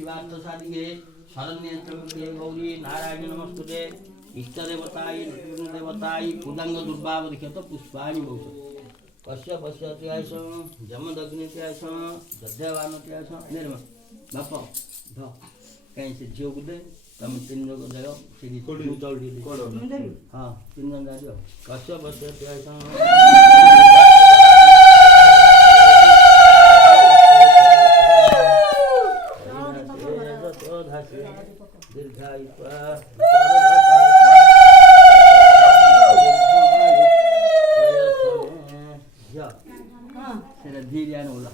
शिवार्थ साधिके शरण्ये त्र्यंबके गौरी नारायणी नमस्तुते इष्टदेवताय देवताय पूजांग दुर्भाव लिखित पुष्पाणि बहु कश्य पश्यत्यासं जमदग्नित्यासं जध्यवानत्यासं निर्म बाप ध कहीं से झियो को दे तुम तीन जन जाओ सीधी तू चल दी हां तीन जन जाओ कश्य पश्यत्यासं दीर्घायुष्मा धीरे आने बोला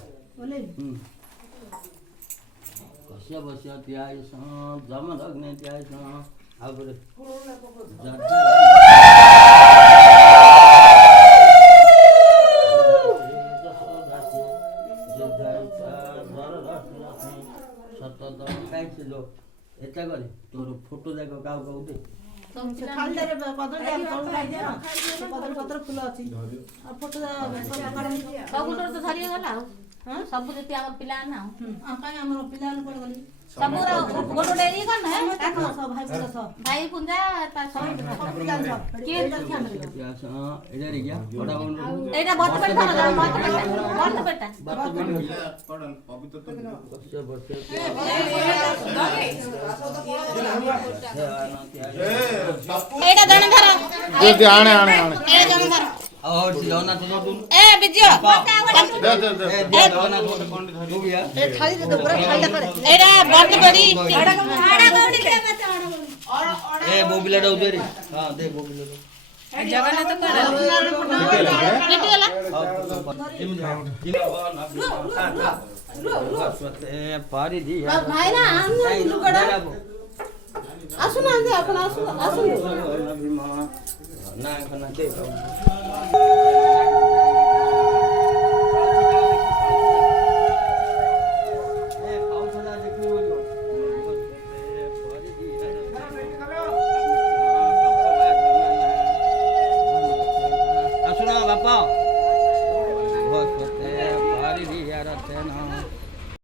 कश्य पश्यत्यासं जमदग्नित्यासं आगे एता करे तोर फोटो जाक गाव गाव दे खाली रे पदर दे तोड़ लाइ दे पदर पदर फूल अछि आ फोटो सब तो धरिए गला हां सब जति हमर पिला ना काई हमर पिला न पड़ गली सब गोटो डेरी कर ना सब भाई पुंजा ता सब के ध्यान रे एडा रे गया बड़ा बन एटा बत बेटा बत बेटा पड़न पवित्र तो कश्य पश्यत्यासं एटा जण धर ए आणे आणे आणे ए जण धर और जगन्नाथ तो तू ए बिजियो दे जगन्नाथ तो पंडित हो गया ए थाली दे पूरा खाली करे एटा बत बड़ी आड़ा गौड़ी दे मत ए बोबिला दे उधर हां दे बोबिला जगन्नाथ लिटी गला पारी दी भाई ना हम लुगड़ा आसु ना दे अपन आसु ना खाना दे